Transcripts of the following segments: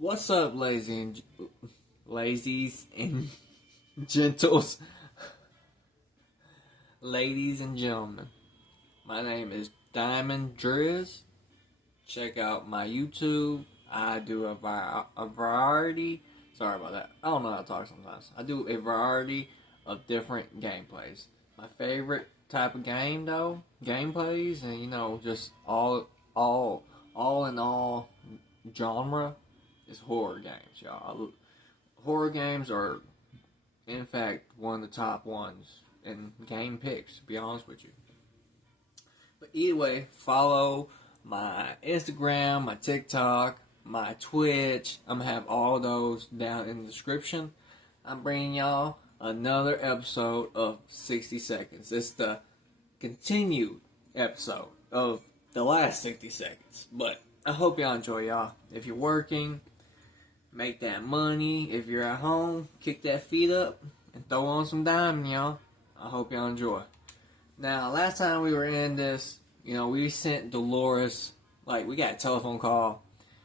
What's up, lazies and gentles, ladies and gentlemen? My name is DiamondDriz. Check out my YouTube. I do a variety. Sorry about that. I don't know how to talk sometimes. I do a variety of different gameplays. My favorite type of game, though, gameplays, and just all in all genre is horror games, y'all. Horror games are, in fact, one of the top ones in game picks, to be honest with you. But either way, follow my Instagram, my TikTok, my Twitch. I'm going to have all those down in the description. I'm bringing y'all another episode of 60 Seconds. It's the continued episode of the last 60 seconds. But I hope y'all enjoy, y'all. If you're working, make that money. If you're at home, kick that feet up and throw on some diamond, y'all. I hope y'all enjoy. Now, last time we were in this, we sent Dolores, we got a telephone call.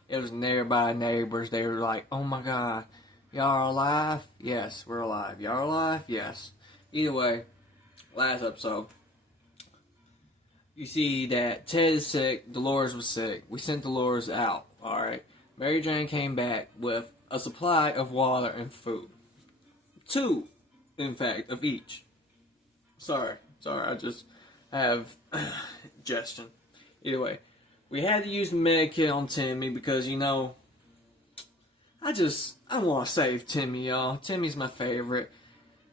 It was nearby neighbors. They were like, oh my God, y'all are alive? Yes, we're alive. Y'all are alive? Yes. Either way, last episode, you see that Ted is sick, Dolores was sick. We sent Dolores out, alright? Mary Jane came back with a supply of water and food. 2, in fact, of each. Sorry, I just have digestion. Either way, we had to use the med kit on Timmy because, I want to save Timmy, y'all. Timmy's my favorite.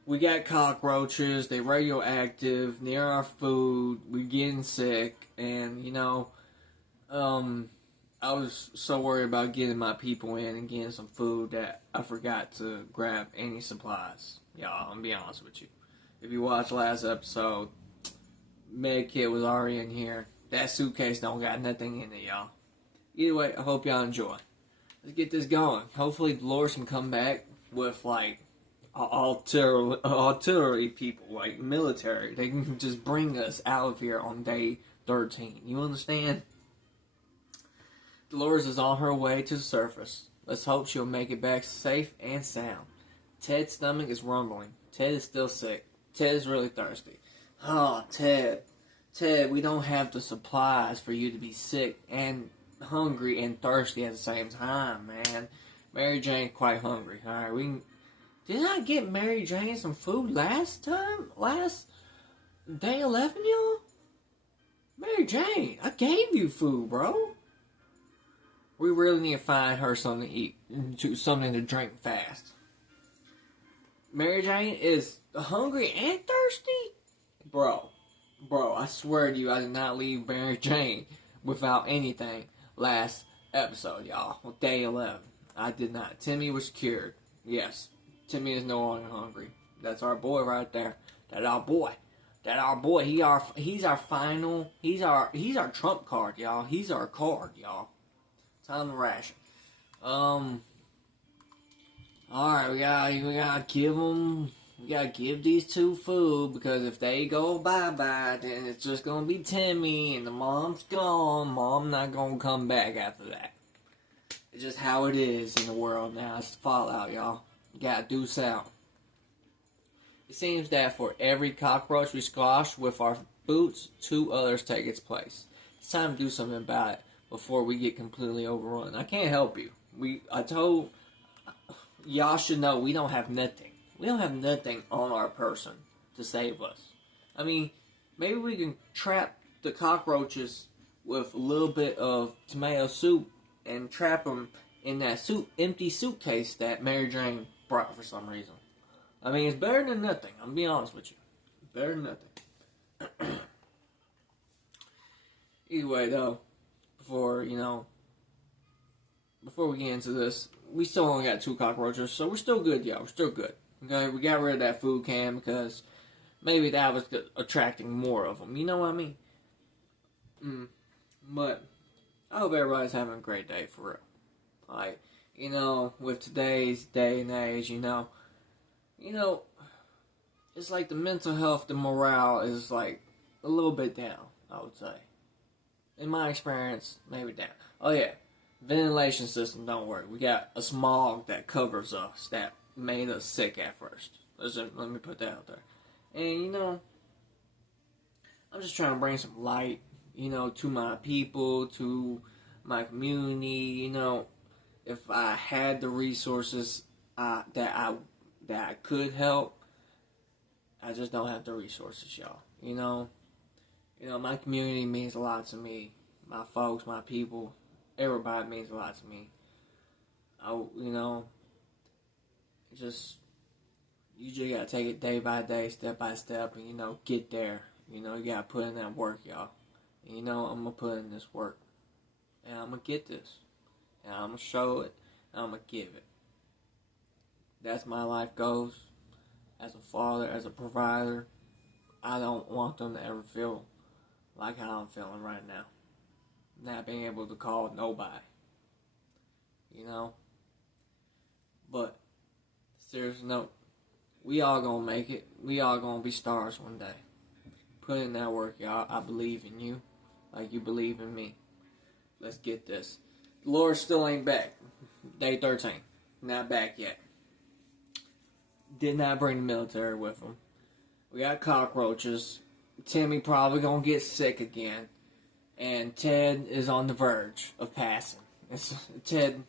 We got cockroaches, they radioactive, near our food, we're getting sick, and, I was so worried about getting my people in and getting some food that I forgot to grab any supplies. Y'all, I'm gonna be honest with you. If you watched last episode, med kit was already in here. That suitcase don't got nothing in it, y'all. Either way, I hope y'all enjoy. Let's get this going. Hopefully Dolores can come back with, artillery people, military. They can just bring us out of here on day 13. You understand? Dolores is on her way to the surface. Let's hope she'll make it back safe and sound. Ted's stomach is rumbling. Ted is still sick. Ted is really thirsty. Oh, Ted, we don't have the supplies for you to be sick and hungry and thirsty at the same time, man. Mary Jane's quite hungry. Alright, Did I get Mary Jane some food last time? Last day 11, y'all? Mary Jane, I gave you food, bro. We really need to find her something to eat, something to drink fast. Mary Jane is hungry and thirsty? Bro, I swear to you, I did not leave Mary Jane without anything last episode, y'all. Well, day 11. I did not. Timmy was cured. Yes, Timmy is no longer hungry. That's our boy right there. That's our boy. He's our trump card, y'all. He's our card, y'all. Time to ration. Alright, we gotta give these 2 food, because if they go bye-bye, then it's just gonna be Timmy, and the mom's gone. Mom not gonna come back after that. It's just how it is in the world now. It's Fallout, y'all. You gotta do sound. It seems that for every cockroach we squash with our boots, 2 others take its place. It's time to do something about it before we get completely overrun. I can't help you. Y'all should know we don't have nothing. We don't have nothing on our person to save us. I mean, maybe we can trap the cockroaches with a little bit of tomato soup and trap them in that empty suitcase that Mary Jane brought for some reason. I mean, it's better than nothing. I'm gonna be honest with you. Better than nothing. Either way, though, before we get into this, we still only got 2 cockroaches, so we're still good, y'all. We're still good. Okay, we got rid of that food can because maybe that was attracting more of them. You know what I mean? But I hope everybody's having a great day for real. With today's day and age, it's like the mental health, the morale is a little bit down, I would say. In my experience, maybe down. Oh yeah, Ventilation system don't work. We got a smog that covers us that made us sick at first. Let me put that out there. And I'm just trying to bring some light, to my people, to my community. If I had the resources that I could help, I just don't have the resources, y'all. My community means a lot to me. My folks, my people, everybody means a lot to me. You just gotta take it day by day, step by step, and get there. You gotta put in that work, y'all. And I'm gonna put in this work, and I'm gonna get this, and I'm gonna show it, and I'm gonna give it. That's my life goals. As a father, as a provider, I don't want them to ever feel like how I'm feeling right now. Not being able to call nobody. But, serious note, we all gonna make it. We all gonna be stars one day. Put in that work, y'all. I believe in you like you believe in me. Let's get this. The Lord still ain't back. Day 13. Not back yet. Did not bring the military with him. We got cockroaches. Timmy probably gonna get sick again. And Ted is on the verge of passing. Ted,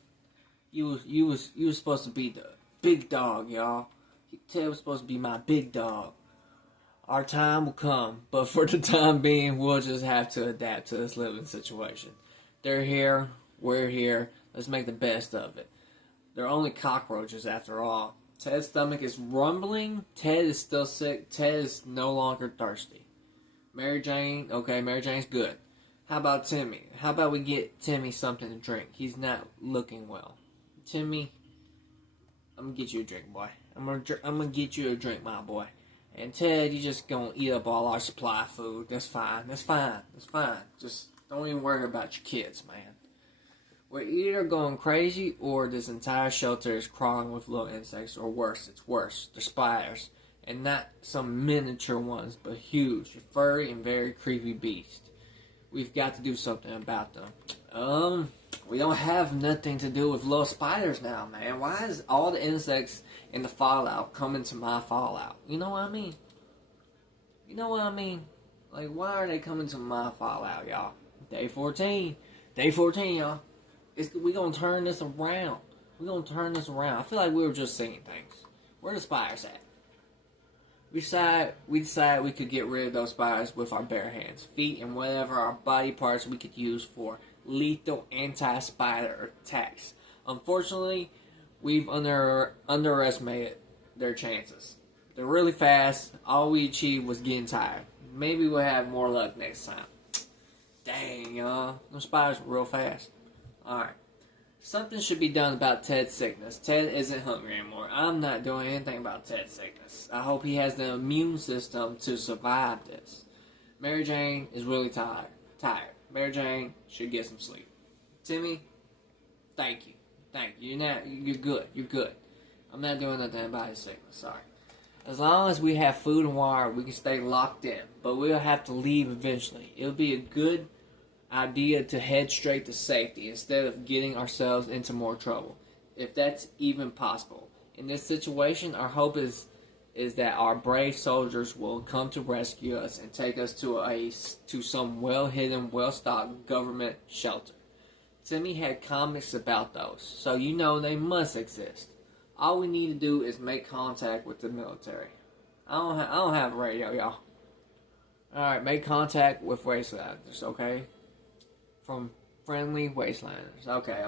you was supposed to be the big dog, y'all. Ted was supposed to be my big dog. Our time will come, but for the time being, we'll just have to adapt to this living situation. They're here, we're here. Let's make the best of it. They're only cockroaches after all. Ted's stomach is rumbling. Ted is still sick. Ted is no longer thirsty. Mary Jane, okay, Mary Jane's good. How about Timmy? How about we get Timmy something to drink? He's not looking well. Timmy, I'm gonna get you a drink, boy. I'm gonna get you a drink, my boy. And Ted, you just gonna eat up all our supply food. That's fine. That's fine. That's fine. Just don't even worry about your kids, man. We're either going crazy or this entire shelter is crawling with little insects, or worse, it's worse. They're spiders. And not some miniature ones, but huge, furry, and very creepy beasts. We've got to do something about them. We don't have nothing to do with little spiders now, man. Why is all the insects in the fallout coming to my fallout? You know what I mean? Like, why are they coming to my fallout, y'all? Day 14. Day 14, y'all. We gonna turn this around. I feel like we were just seeing things. Where the spiders at? We decided we could get rid of those spiders with our bare hands, feet, and whatever our body parts we could use for lethal anti-spider attacks. Unfortunately, we've underestimated their chances. They're really fast. All we achieved was getting tired. Maybe we'll have more luck next time. Dang, y'all. Those spiders were real fast. Alright. Something should be done about Ted's sickness. Ted isn't hungry anymore. I'm not doing anything about Ted's sickness. I hope he has the immune system to survive this. Mary Jane is really tired. Mary Jane should get some sleep. Timmy, thank you. You're good. I'm not doing nothing about his sickness. Sorry. As long as we have food and water, we can stay locked in. But we'll have to leave eventually. It'll be a good idea to head straight to safety instead of getting ourselves into more trouble, if that's even possible. In this situation, our hope is that our brave soldiers will come to rescue us and take us to some well-hidden, well-stocked government shelter. Timmy had comics about those, so they must exist. All we need to do is make contact with the military. I don't have a radio, y'all. Alright, make contact with Wastelanders, okay? From friendly Wastelanders. Okay. I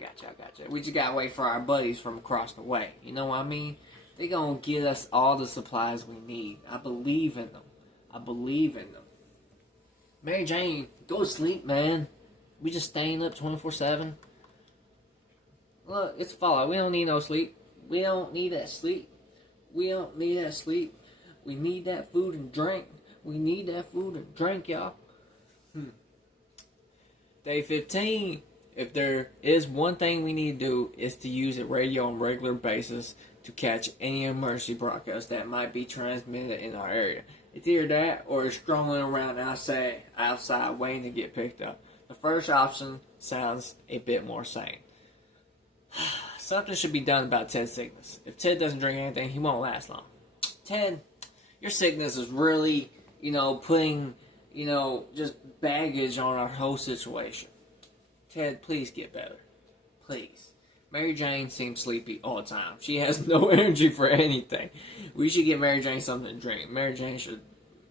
got you. We just gotta wait for our buddies from across the way. You know what I mean? They gonna get us all the supplies we need. I believe in them. Mary Jane, go to sleep, man. We just staying up 24/7. Look, it's fall. We don't need no sleep. We don't need that sleep. We need that food and drink. Y'all. Day 15. If there is one thing we need to do, is to use a radio on a regular basis to catch any emergency broadcasts that might be transmitted in our area. It's either that or it's strolling around outside waiting to get picked up. The first option sounds a bit more sane. Something should be done about Ted's sickness. If Ted doesn't drink anything, he won't last long. Ted, your sickness is really, putting, just baggage on our whole situation. Ted, please get better. Please. Mary Jane seems sleepy all the time. She has no energy for anything. We should get Mary Jane something to drink. Mary Jane should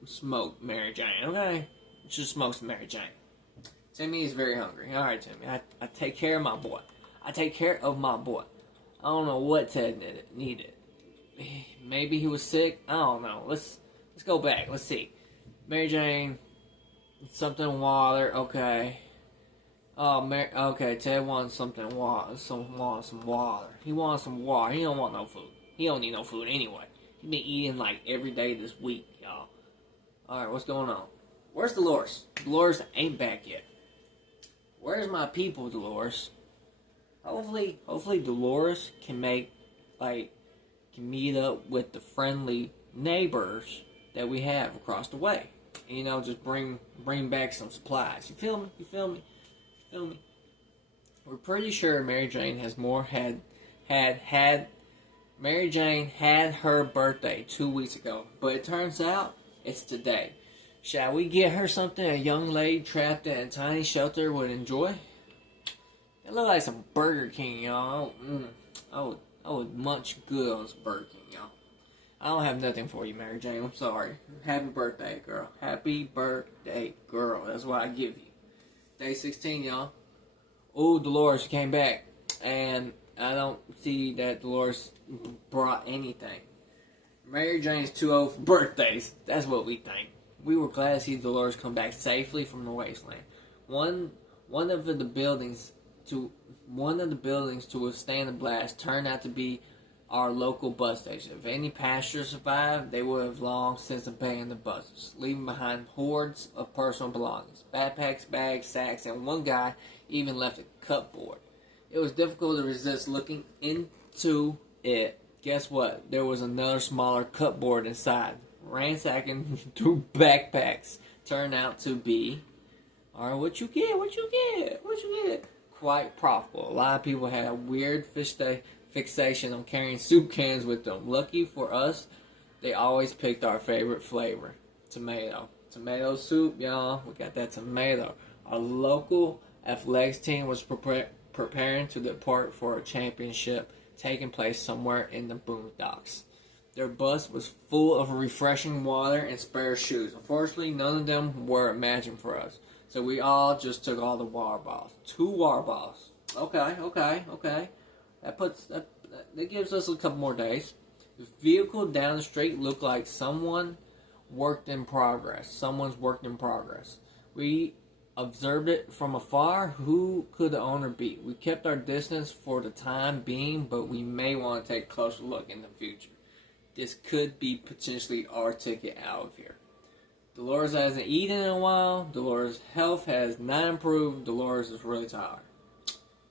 smoke Mary Jane, okay? She should smoke some Mary Jane. Timmy is very hungry. Alright, Timmy. I take care of my boy. I take care of my boy. I don't know what Ted needed. Maybe he was sick. I don't know. Let's go back. Let's see. Mary Jane, something water. Okay. Oh, okay. Ted wants something water. Some water. He wants some water. He don't want no food. He don't need no food anyway. He been eating like every day this week, y'all. All right, what's going on? Where's Dolores? Dolores ain't back yet. Where's my people, Dolores? Hopefully Dolores can meet up with the friendly neighbors that we have across the way. And, just bring back some supplies. You feel me? You feel me? You feel me? We're pretty sure Mary Jane has Mary Jane had her birthday 2 weeks ago, but it turns out it's today. Shall we get her something a young lady trapped in a tiny shelter would enjoy? It look like some Burger King, y'all. I would munch good on some Burger King, y'all. I don't have nothing for you, Mary Jane. I'm sorry. Happy birthday, girl. Happy birthday, girl. That's what I give you. Day 16, y'all. Ooh, Dolores came back. And I don't see that Dolores brought anything. Mary Jane's too old for birthdays. That's what we think. We were glad to see Dolores come back safely from the wasteland. One of the buildings to withstand the blast turned out to be our local bus station. If any passengers survived, they would have long since abandoned the buses, leaving behind hordes of personal belongings, backpacks, bags, sacks, and one guy even left a cupboard. It was difficult to resist looking into it. Guess what? There was another smaller cupboard inside. Ransacking through backpacks turned out to be, alright, what you get? Quite profitable. A lot of people had a weird fixation on carrying soup cans with them. Lucky for us, they always picked our favorite flavor, tomato. Tomato soup, y'all. We got that tomato. Our local athletics team was preparing to depart for a championship taking place somewhere in the boondocks. Their bus was full of refreshing water and spare shoes. Unfortunately, none of them were imagined for us. So we all just took all the water bottles. 2 water bottles. Okay. That gives us a couple more days. The vehicle down the street looked like someone's worked in progress. We observed it from afar. Who could the owner be? We kept our distance for the time being, but we may want to take a closer look in the future. This could be potentially our ticket out of here. Dolores hasn't eaten in a while. Dolores' health has not improved. Dolores is really tired.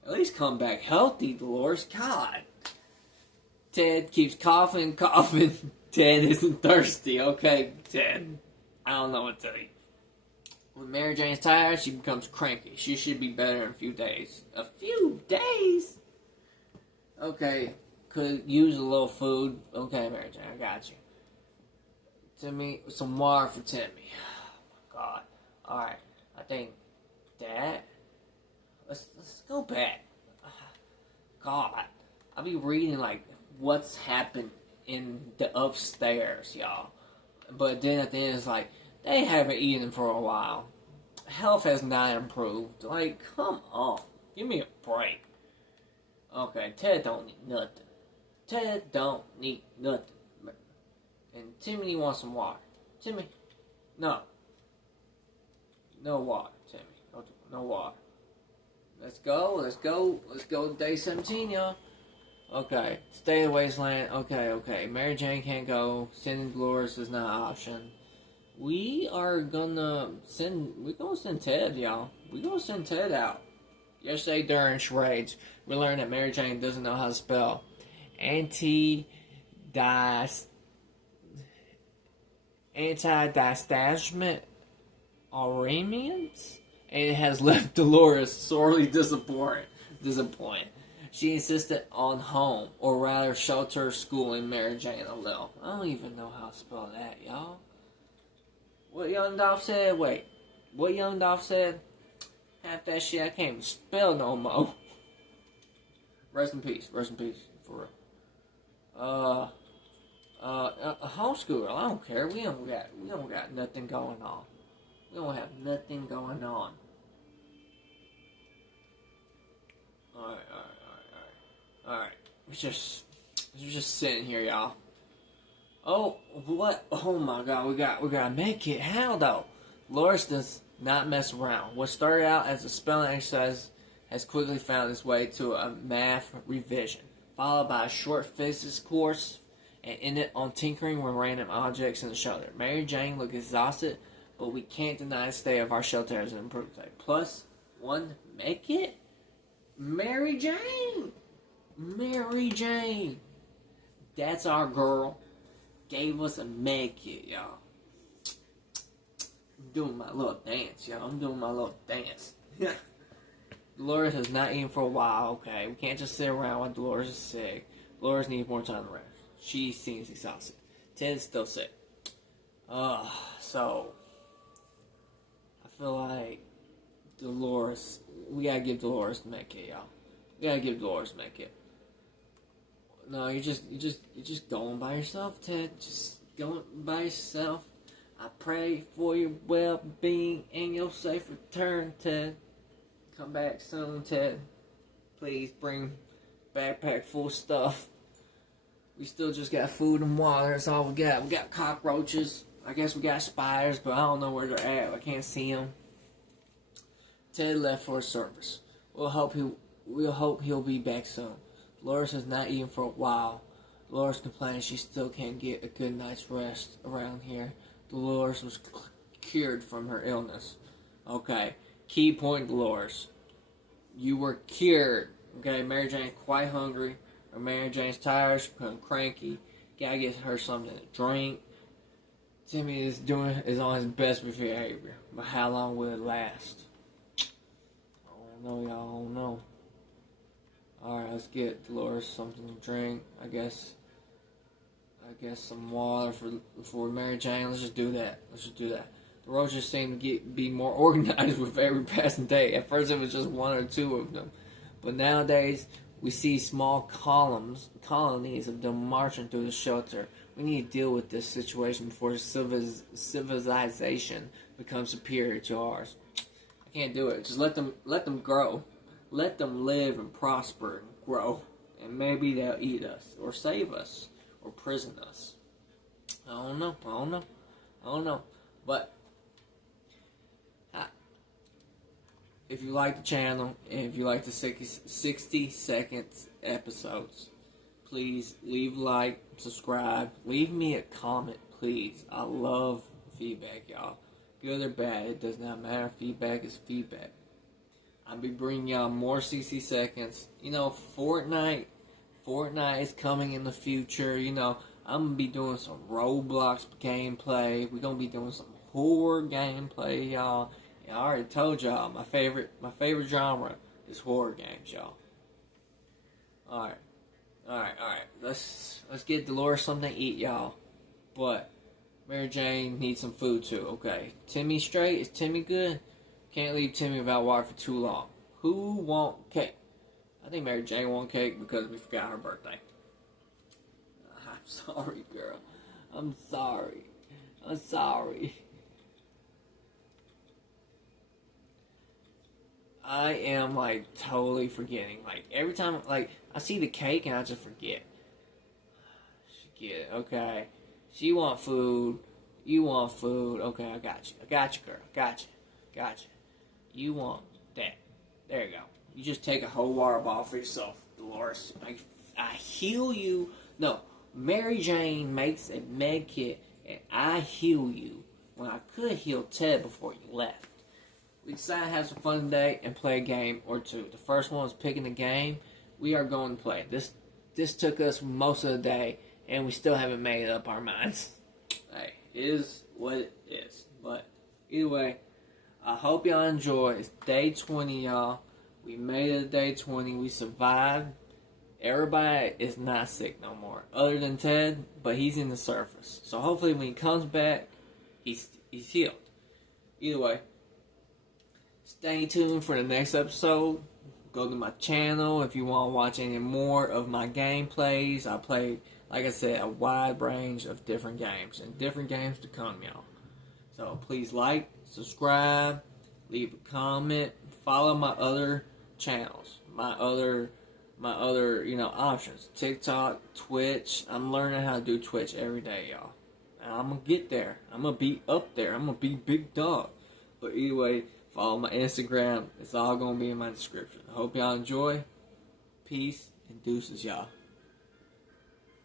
At least come back healthy, Dolores. God. Ted keeps coughing. Ted isn't thirsty. Okay, Ted. I don't know what to tell you. When Mary Jane's tired, she becomes cranky. She should be better in a few days. A few days? Okay. Could use a little food. Okay, Mary Jane, I got you. Timmy, some water for Timmy. Oh my God. Alright, I think that. Let's go back. God, I'll be reading like what's happened in the upstairs, y'all. But then at the end it's like, they haven't eaten for a while. Health has not improved. Like, come on. Give me a break. Okay, Ted don't need nothing. Ted don't need nothing. And Timmy wants some water. Timmy, no. No water, Timmy. No water. Let's go to day 17, y'all. Okay, stay in the wasteland. Okay. Mary Jane can't go. Sending Dolores is not an option. We're gonna send Ted, y'all. We're gonna send Ted out. Yesterday during charades, we learned that Mary Jane doesn't know how to spell anti-distachment Aramians. and it has left Dolores sorely disappointed. She insisted on home, or rather shelter school in Mary Jane a little. I don't even know how to spell that, y'all. What Young Dolph said? Wait. What Young Dolph said? Half that shit I can't even spell no more. Rest in peace. Rest in peace. For real. A homeschooler. I don't care. We don't got nothing going on. We don't have nothing going on. Alright. We're just sitting here, y'all. Oh, what? Oh my God, we gotta make it. How though? Dolores does not mess around. What started out as a spelling exercise has quickly found its way to a math revision, followed by a short physics course, and ended on tinkering with random objects in the shelter. Mary Jane looked exhausted, but we can't deny the state of our shelter has improved today. Plus, one make it? Mary Jane! Mary Jane! That's our girl. Gave us a med kit, y'all. I'm doing my little dance, y'all. I'm doing my little dance. Dolores has not eaten for a while, okay? We can't just sit around while Dolores is sick. Dolores needs more time to rest. She seems exhausted. Ted's still sick. So I feel like Dolores, we gotta give Dolores the med kit, y'all. We gotta give Dolores the med kit. No, you're just going by yourself, Ted. Just going by yourself. I pray for your well-being and your safe return, Ted. Come back soon, Ted. Please bring backpack full of stuff. We still just got food and water. That's all we got. We got cockroaches. I guess we got spiders, but I don't know where they're at. I can't see them. Ted left for his service. We'll hope he'll be back soon. Dolores has not eaten for a while. Dolores complains she still can't get a good night's rest around here. Dolores was cured from her illness. Okay, key point, Dolores. You were cured. Okay, Mary Jane's quite hungry. Or Mary Jane's tired. She's becoming cranky. Gotta get her something to drink. Timmy is on his best behavior. But how long will it last? I don't know, y'all. I don't know. Alright, let's get Dolores something to drink. I guess some water for Mary Jane. Let's just do that. The roaches seem to be more organized with every passing day. At first it was just one or two of them. But nowadays we see small colonies of them marching through the shelter. We need to deal with this situation before civilization becomes superior to ours. I can't do it. Just let them grow. Let them live and prosper and grow. And maybe they'll eat us. Or save us. Or prison us. I don't know. But if you like the channel, and if you like the 60 seconds episodes, please leave a like, subscribe, leave me a comment, please. I love feedback, y'all. Good or bad, it does not matter. Feedback is feedback. I'll be bringing y'all more 60 seconds. You know, Fortnite is coming in the future. You know, I'm going to be doing some Roblox gameplay. We're going to be doing some horror gameplay, y'all. And I already told y'all, my favorite genre is horror games, y'all. Alright. Let's get Dolores something to eat, y'all. But Mary Jane needs some food too, okay? Timmy straight? Is Timmy good? Can't leave Timmy without water for too long. Who want cake? I think Mary Jane want cake because we forgot her birthday. I'm sorry, girl. I'm sorry. I am, like, totally forgetting. Like, every time, like, I see the cake and I just forget. She get it, okay. She want food. You want food. Okay, I got you, girl. Got you. You want that. There you go. You just take a whole water bottle for yourself, Dolores. I heal you. No, Mary Jane makes a med kit, and I heal you when I could heal Ted before you left. We decided to have some fun today and play a game or two. The first one was picking a game. We are going to play. This took us most of the day, and we still haven't made up our minds. Hey, it is what it is. But either way, I hope y'all enjoy. It's day 20, y'all. We made it to day 20. We survived. Everybody is not sick no more, other than Ted, but he's in the surface. So hopefully when he comes back, he's healed. Either way, stay tuned for the next episode. Go to my channel if you want to watch any more of my gameplays. I play, like I said, a wide range of different games and different games to come, y'all. So please like, subscribe, leave a comment, follow my other channels, my other options. TikTok, Twitch. I'm learning how to do Twitch every day, y'all. And I'm gonna get there. I'm gonna be up there. I'm gonna be big dog. But either way, follow my Instagram. It's all gonna be in my description. I hope y'all enjoy. Peace and deuces, y'all.